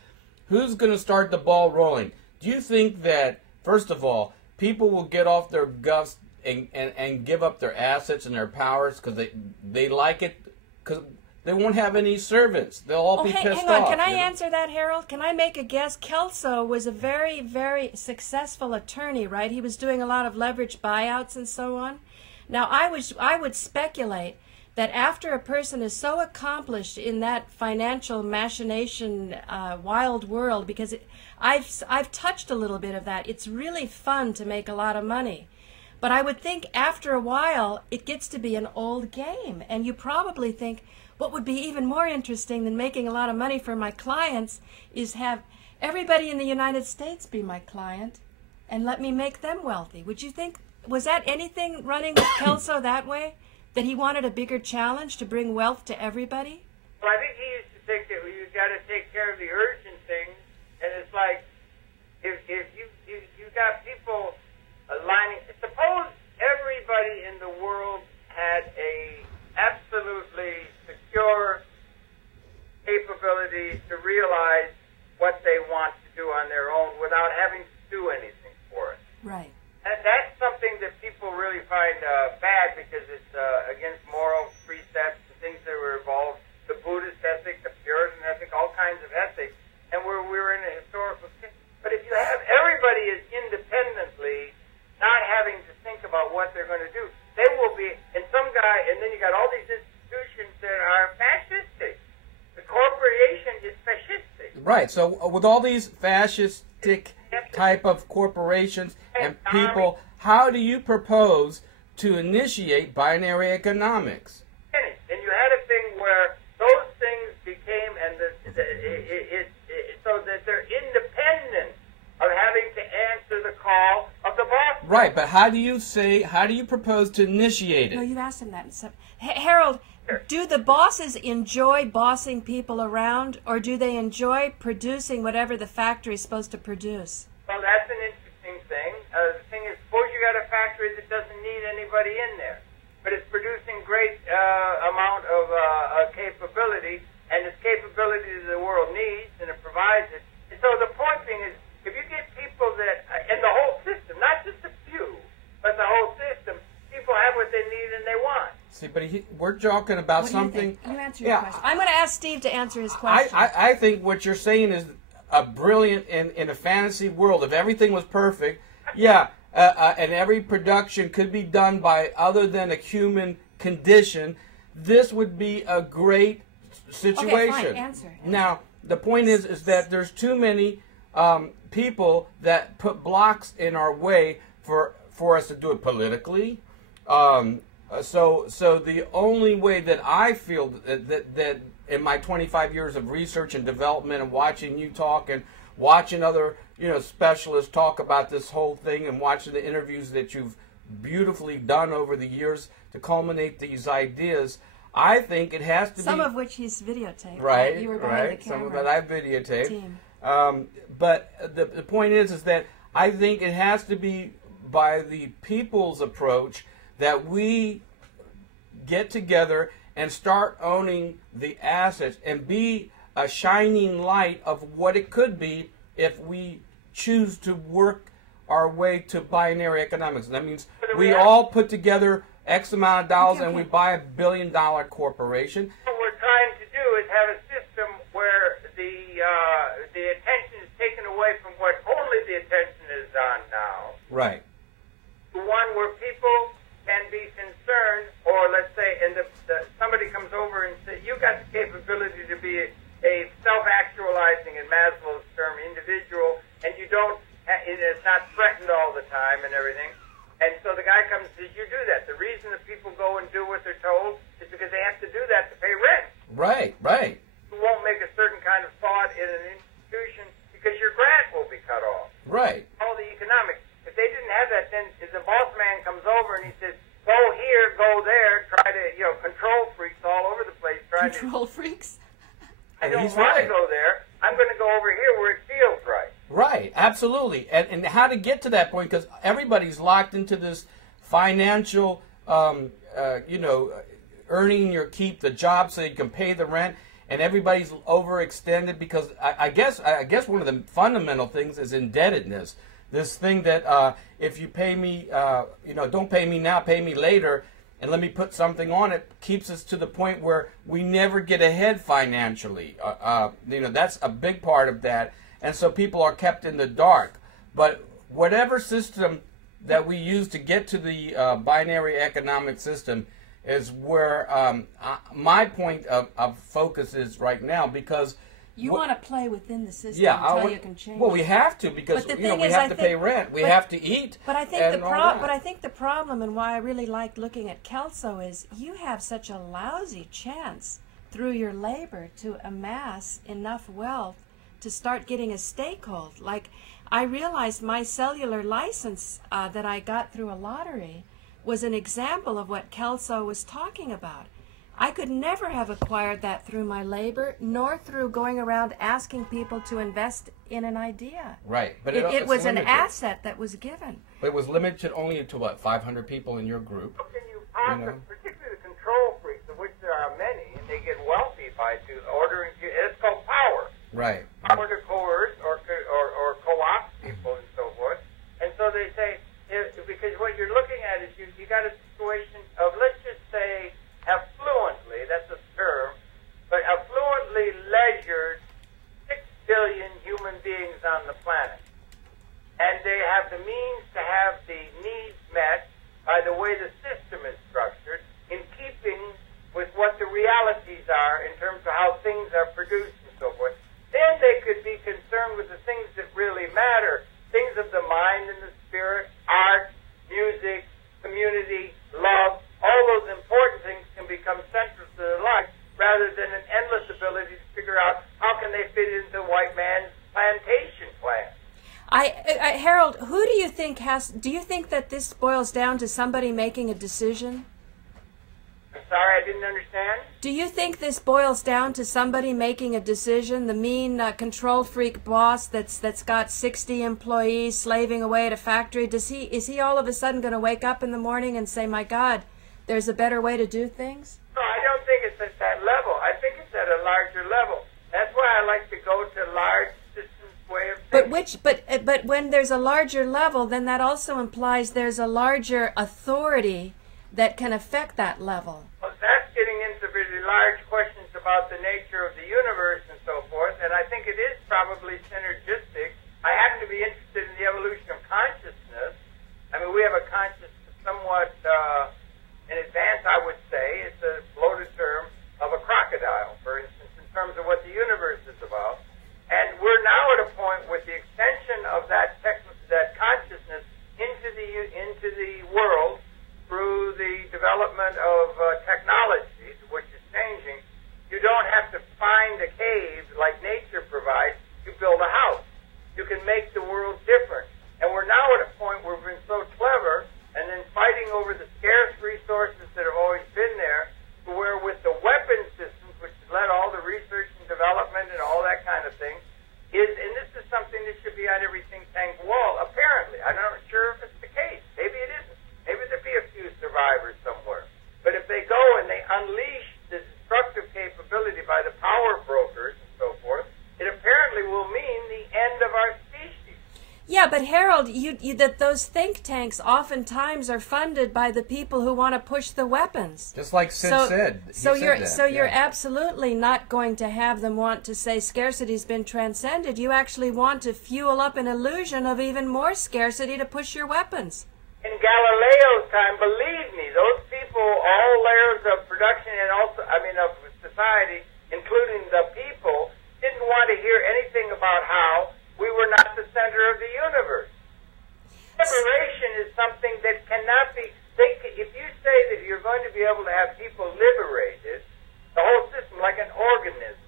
who's going to start the ball rolling? Do you think that, first of all, people will get off their guffs and give up their assets and their powers because they like it, because they won't have any servants? They'll all be pissed off. Hang on. Can I answer that, Harold? Can I make a guess? Kelso was a very, very successful attorney, right? He was doing a lot of leveraged buyouts and so on. Now, I would speculate that after a person is so accomplished in that financial machination wild world, because I've touched a little bit of that. It's really fun to make a lot of money. But I would think after a while, it gets to be an old game. And you probably think, what would be even more interesting than making a lot of money for my clients is have everybody in the United States be my client and let me make them wealthy. Would you think, was that anything running with Kelso that way? That he wanted a bigger challenge to bring wealth to everybody? Well, I think he used to think that you've got to take care of the urgent things, and it's like, if you got people aligning, suppose everybody in the world had a absolutely secure capability to realize what they want to do on their own without having to do anything for it. Right. And that's something that people really find bad, because it's against moral precepts and things that were involved, the Buddhist ethic, the Puritan ethic, all kinds of ethics, and we're in a historical system. But if you have everybody is independently not having to think about what they're going to do, they will be, and some guy, and then you got Right. So with all these fascistic type of corporations and people, how do you propose to initiate binary economics? And you had a thing where those things became, so that they're independent of having to answer the call of the boss. Right, but how do you propose to initiate it? No, you asked him that. Harold, do the bosses enjoy bossing people around, or do they enjoy producing whatever the factory is supposed to produce? Well, that's an interesting thing. The thing is, suppose you got a factory that doesn't need anybody in there, but it's producing great amount of capability, and it's capability that the world needs, and it provides it. And so the point being is, if you get people that, and the whole system, not just a few, but the whole system, people have what they need and they want. See, but we're talking about something. You answer your question. I'm going to ask Steve to answer his question. I think what you're saying is a brilliant, in a fantasy world, if everything was perfect, and every production could be done by other than a human condition, this would be a great situation. Okay, fine. Answer. Now, the point is that there's too many people that put blocks in our way for us to do it politically. So the only way that I feel that in my 25 years of research and development and watching you talk and watching other specialists talk about this whole thing and watching the interviews that you've beautifully done over the years to culminate these ideas, I think it has to some be... of which he's videotaped. Right, You were behind the camera. Some of that I videotaped. Team. But the point is that I think it has to be by the people's approach that we get together and start owning the assets and be a shining light of what it could be if we choose to work our way to binary economics. That means we all put together X amount of dollars and we buy $1 billion corporation. What we're trying to do is have a system where the attention is taken away from what only the attention is on now. Right. To one where people can be concerned, or let's say, and somebody comes over and says, you got the capability to be a self-actualizing, in Maslow's term, individual, and you don't, it's not threatened all the time and everything. And so the guy comes and says, you do that. The reason that people go and do what they're told is because they have to do that to pay rent. Right, right. You won't make a certain kind of thought in an institution because your grant will be cut off. Right. All the economics. If they didn't have that, then if the boss man comes over and he says, go here, go there, try to, control freaks all over the place. Control freaks? I don't want to go there. I'm going to go over here where it feels right. Right, absolutely. And how to get to that point, because everybody's locked into this financial, earning your keep, the job so you can pay the rent, and everybody's overextended because I guess one of the fundamental things is indebtedness. This thing that if you pay me, don't pay me now, pay me later, and let me put something on it, keeps us to the point where we never get ahead financially. That's a big part of that. And so people are kept in the dark. But whatever system that we use to get to the binary economic system is where my point of focus is right now, because you want to play within the system until you can change. Well, we have to, because we have to pay rent, we have to eat. But I think the problem, and why I really like looking at Kelso, is you have such a lousy chance through your labor to amass enough wealth to start getting a stakehold. Like, I realized my cellular license that I got through a lottery was an example of what Kelso was talking about. I could never have acquired that through my labor, nor through going around asking people to invest in an idea. Right. But it was an asset that was given. But it was limited only to, 500 people in your group? How can you possibly, particularly the control freaks, of which there are many, and they get wealthy by ordering, it's called power. Right. Power to coerce or co-opt people and so forth. And so they say, because what you're looking at is you got a situation of, let's just say, affluently, that's a term, but affluently leisured 6 billion human beings on the planet. And they have the means to have the needs met by the way the system is structured, in keeping with what the realities are in terms of how things are produced and so forth. Then they could concerned with the things that really matter, things of the mind and the spirit, art, music, community, love, all those important things can become central to their life rather than an endless ability to figure out how can they fit into the white man's plantation plan. Harold, who do you think do you think that this boils down to somebody making a decision? I'm sorry, I didn't understand. Do you think this boils down to somebody making a decision, the mean control freak boss that's got 60 employees slaving away at a factory? Is he all of a sudden going to wake up in the morning and say, my God, there's a better way to do things? No, I don't think it's at that level. I think it's at a larger level. That's why I like to go to large systems way of thinking. But when there's a larger level, then that also implies there's a larger authority that can affect that level. Well, that's getting into really large questions about the nature of the universe and so forth, and I think it is probably synergistic. I happen to be interested in the evolution of consciousness. I mean, we have a consciousness somewhat in advance, I would say. It's a bloated term of a crocodile, for instance, in terms of what the universe is about. And we're now at a point with the extension of that consciousness into the world through the development of technology, which is changing. You don't have to find a cave like nature provides. You build a house. You can make the world different. And we're now at a point where we've been so clever and then fighting over the scarce resources that have always been there, to where with the weapon systems, which has led all the research and development and all that kind of thing, and this is something that should be on every think tank wall, apparently. I'm not sure if it's the case. Maybe it isn't. Maybe there'll be a few survivors somewhere. But if they go and they unleash the destructive capability by the power brokers and so forth, it apparently will mean the end of our species. Yeah, but Harold, that those think tanks oftentimes are funded by the people who want to push the weapons. Just like Sid said. You're absolutely not going to have them want to say scarcity's been transcended. You actually want to fuel up an illusion of even more scarcity to push your weapons. In Galileo's time, believe me, those people, all layers of production and also, of society, including the people, didn't want to hear anything about how we were not the center of the universe. Liberation is something that cannot be, if you say that you're going to be able to have people liberated, the whole system, like an organism,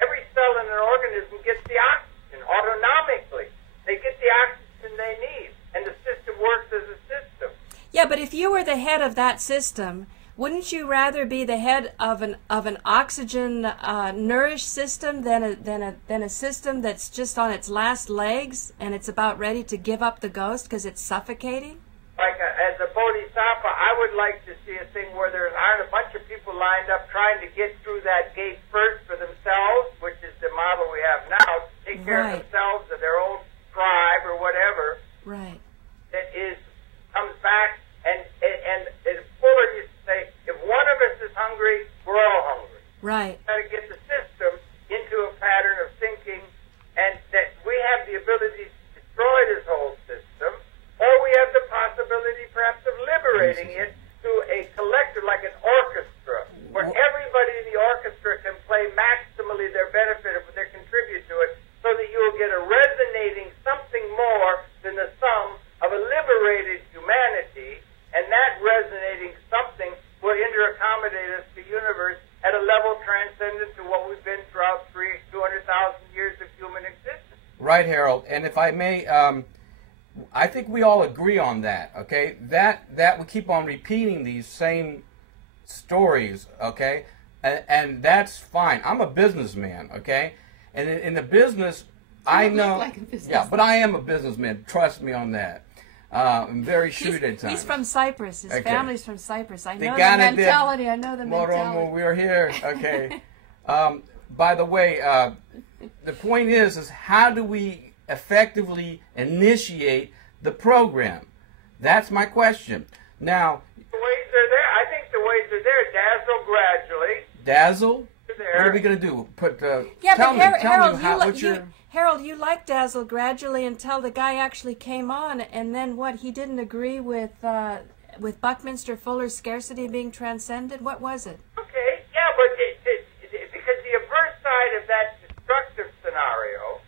every cell in an organism gets the oxygen autonomically. They get the oxygen they need. And the system works as a system. Yeah, but if you were the head of that system, wouldn't you rather be the head of an oxygen nourished system than a system that's just on its last legs and it's about ready to give up the ghost because it's suffocating? Like as a bodhisattva, I would like to see a thing where there aren't a bunch of people lined up trying to get through that gate first for themselves, which is the model we have now, to take care of themselves or their own tribe or whatever. Right. That comes back and Fuller used to say, if one of us is hungry, we're all hungry. Right. We've got to get the system into a pattern of thinking, and that we have the ability to destroy this whole system, or we have the possibility perhaps of liberating it to a collective, like an orchestra, where everybody in the orchestra can play maximally their benefit if they contribute to it, so that you will get a resonating something more than the sum of a liberated humanity, and that resonating something will inter-accommodate us to the universe at a level transcendent to what we've been throughout 200,000 years of human existence. Right, Harold. And if I may, I think we all agree on that, okay? That we keep on repeating these same stories, okay? And that's fine. I'm a businessman, okay? And in the business, I know, yeah, but I am a businessman. Trust me on that. I'm very shrewd at times. He's from Cyprus. His family's from Cyprus. I know the mentality. I know the mentality. We're here. Okay. By the way, the point is how do we effectively initiate the program? That's my question. Now, the ways are there. I think the ways are there. Dazzle gradually. Dazzle? What are we going to do? Harold, you liked Dazzle gradually until the guy actually came on, and then what? He didn't agree with Buckminster Fuller's scarcity being transcended. What was it? Okay, yeah, but because the adverse side of that destructive scenario,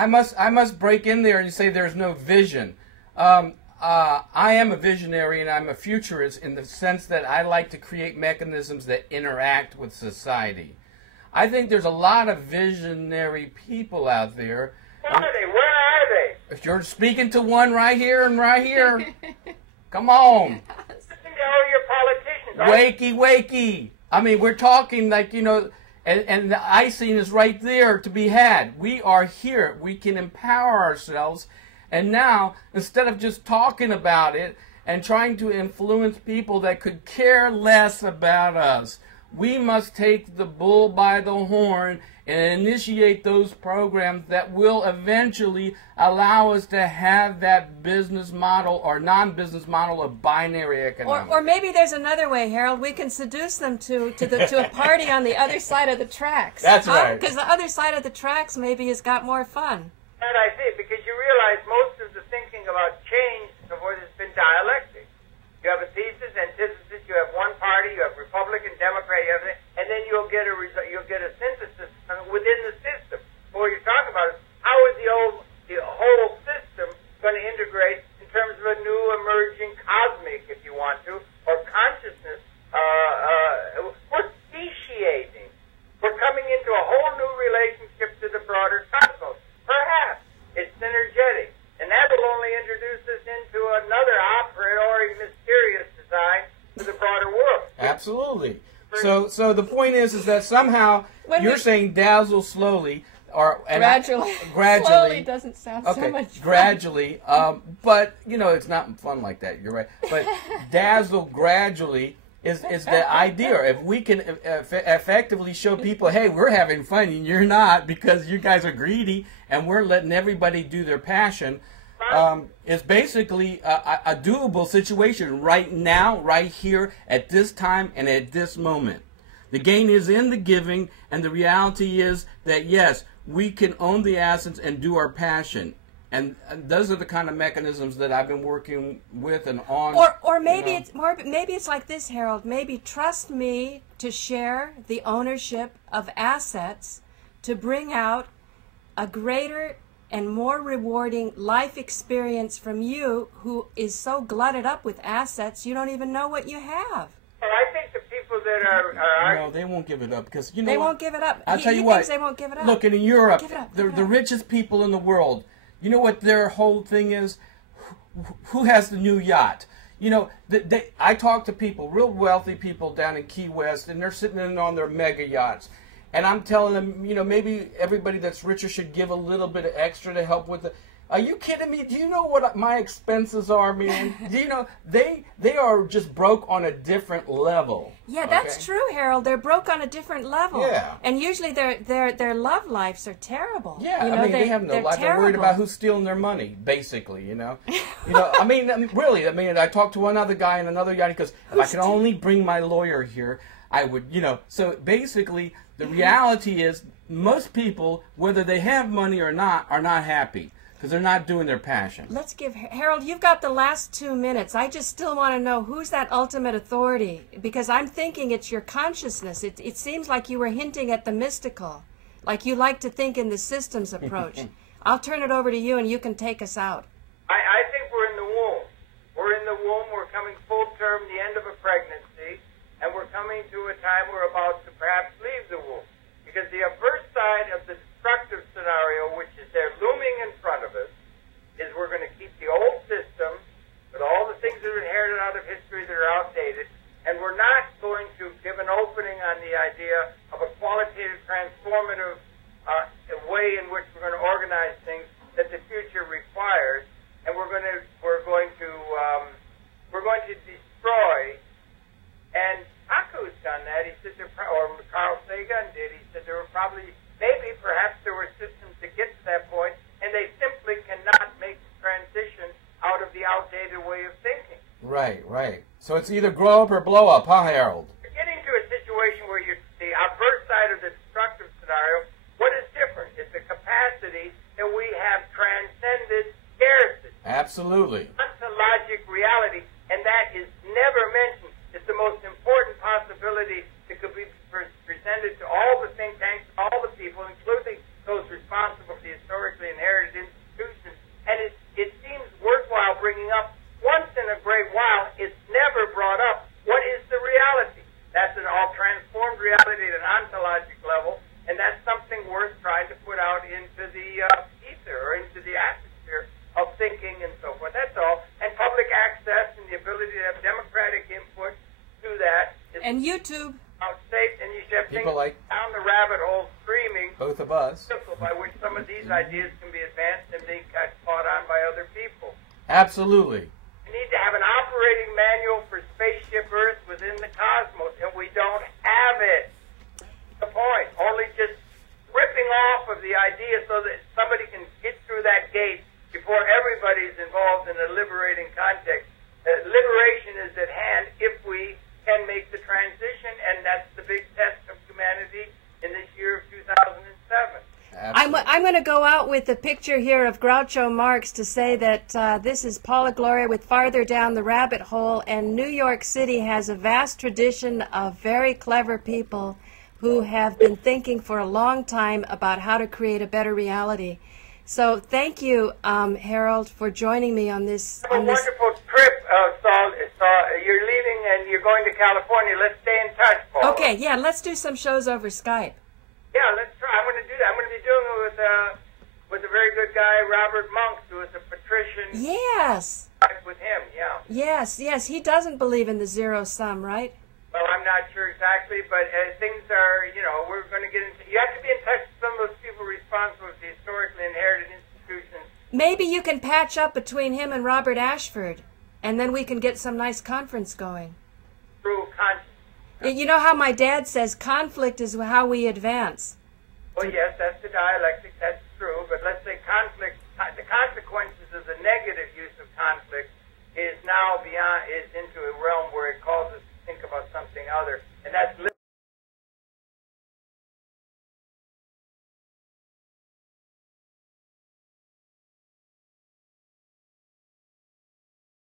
I must break in there and say there's no vision. I am a visionary and I'm a futurist in the sense that I like to create mechanisms that interact with society. I think there's a lot of visionary people out there. Where are they? Where are they? If you're speaking to one right here and right here, come on. Listen to all your politicians. Wakey, wakey. I mean, we're talking like, you know, and the icing is right there to be had. We are here. We can empower ourselves. And now, instead of just talking about it and trying to influence people that could care less about us, we must take the bull by the horn and initiate those programs that will eventually allow us to have that business model or non-business model of binary economics. Or maybe there's another way, Harold. We can seduce them to a party on the other side of the tracks. That's right. Because the other side of the tracks maybe has got more fun. That I see, because you realize most of the thinking about change of what has been dialectic. You have a thesis, antithesis, you have one party, you have Republican, Democrat, you have, and then you'll get a synthesis within the system. What you're talking about is how is the whole system going to integrate in terms of a new emerging cosmic, if you want to, or consciousness. We're speciating. We're coming into a whole new relationship to the broader cosmos. Perhaps it's synergetic, and that will only introduce us into another a priori mysterious design for the broader world. Absolutely. So the point is that somehow you're saying dazzle slowly, or Gradually. Slowly doesn't sound so much fun. Gradually, but you know it's not fun like that. You're right. But dazzle gradually is the idea. If we can effectively show people, hey, we're having fun and you're not because you guys are greedy and we're letting everybody do their passion, it's basically a doable situation right now, right here, at this time and at this moment. The gain is in the giving, and the reality is that, yes, we can own the assets and do our passion. And those are the kind of mechanisms that I've been working with and on. Or maybe it's more. Maybe it's like this, Harold. Maybe trust me to share the ownership of assets to bring out a greater and more rewarding life experience from you, who is so glutted up with assets you don't even know what you have. Well, I think the people that are no, they won't give it up because you know they won't give it up. I'll tell you he what. thinks they won't give it up. Look, in Europe, the Give it up. richest people in the world. You know what their whole thing is? Who has the new yacht? You know, I talk to people, real wealthy people down in Key West, and they're sitting in on their mega yachts. And I'm telling them, you know, maybe everybody that's richer should give a little bit of extra to help with it. Are you kidding me? Do you know what my expenses are, man? Do you know they are just broke on a different level? Yeah, that's true, Harold. They're broke on a different level. Yeah. And usually their love lives are terrible. Yeah, you know, I mean, they have no life. They're worried about who's stealing their money, basically, you know. I mean, really, I mean, I talked to one other guy and another guy, and he goes, if I could only bring my lawyer here, I would, you know. So basically, the reality is most people, whether they have money or not, are not happy. Because they're not doing their passion. Let's give Harold, you've got the last 2 minutes. I just still want to know who's that ultimate authority, because I'm thinking it's your consciousness. It seems like you were hinting at the mystical, like you like to think in the systems approach. I'll turn it over to you and you can take us out. I think we're in the womb. We're in the womb. We're coming full term, the end of a pregnancy, and we're coming to a time we're about to perhaps leave the womb. Because the adverse side of the destructive scenario, which is there looming in front of us, is we're going to keep the old system with all the things that are inherited out of history that are outdated, and we're not going to give an opening on the idea of a qualitative, transformative way in which we're going to organize things that the future requires, and we're going to destroy. And Aku's done that. He said or Carl Sagan did. He said there were probably, perhaps there were systems to get to that point, and they simply cannot make the transition out of the outdated way of thinking. Right, right. So it's either grow up or blow up, huh, Harold? You're getting to a situation where the adverse side of the destructive scenario, what is different? It's the capacity that we have transcended scarcity. Absolutely. Ontologic reality, and that is never mentioned. It's the most important possibility that could be presented to all the think tanks, all the people, including those responsible for the historically inherited And YouTube. Safe, and you should have People things like down the rabbit hole streaming, both of us. by which some of these ideas can be advanced and being caught on by other people. Absolutely. We need to have an operating manual for Spaceship Earth within the cosmos, and we don't have it. That's the point. Only just ripping off of the idea so that somebody can get through that gate before everybody's involved in a liberating context. Liberation is at hand if we can make the transition, and that's the big test of humanity in this year of 2007. I'm going to go out with a picture here of Groucho Marx to say that this is Paula Gloria with Farther Down the Rabbit Hole, and New York City has a vast tradition of very clever people who have been thinking for a long time about how to create a better reality. So thank you, Harold, for joining me on this. Have a wonderful trip, Saul. You're leaving and you're going to California. Let's stay in touch, Paul. Okay, yeah, let's do some shows over Skype. Yeah, let's try. I'm going to do that. I'm going to be doing it with a very good guy, Robert Monk, who is a patrician. Yes. With him, yeah. Yes, yes. He doesn't believe in the zero sum, right? Well, I'm not sure exactly, but things are, we're going to get into. You have to be in touch with some of those people responsible for the historically inherited institutions. Maybe you can patch up between him and Robert Ashford, and then we can get some nice conference going. Through consciousness. You know how my dad says conflict is how we advance. Well, yes, that's the dialectic, that's true, but let's say conflict, the consequences of the